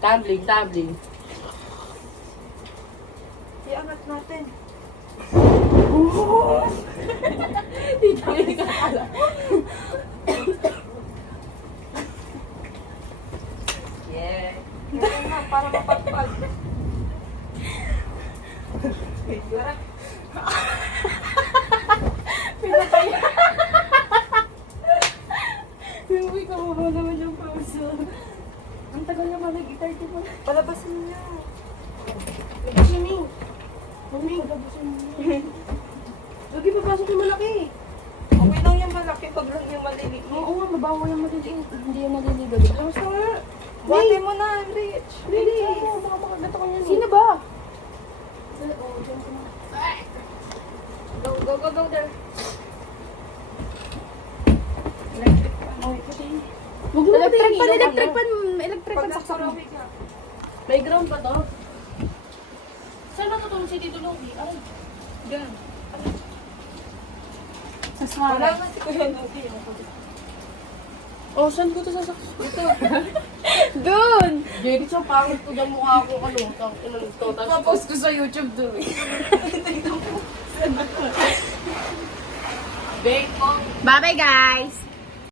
Tumbling, tumbling. Iangat natin. Dito hindi ka pala. Yeah. Ganyan na, para mapagpag. Pinatay. Uy, kawawa naman yung puso. Ang tagal niya malag-itay, di ba? Palabasin niya. Labasin mo. Mami, labasin mo. Lagi papasok yung malaki. Okay lang yung malaki, pag lang yung maliliit. Oo nga, mabawa yung maliliit. Hindi yung maliliit. Lamas na nga. Buhati mo na, Rich. Lili, baka makagat ako niyan. Sino ba? Go, go, go, go there. Electric pa. Huwag mo electric pan, electric pan. Electric Pag pan, saksak mo. nagparawig ka. May ground pa to? Saan natutulong si Tito Logi? Ay, Diyan. sa Wala swara. na si Kuya Nuki. Oh, saan ko to sasaksak? Ito. Doon! Jerry, so pangit ko dyan mukha ko. Ano, ito. Papost ko sa YouTube doon. Bacon. Bye-bye, guys!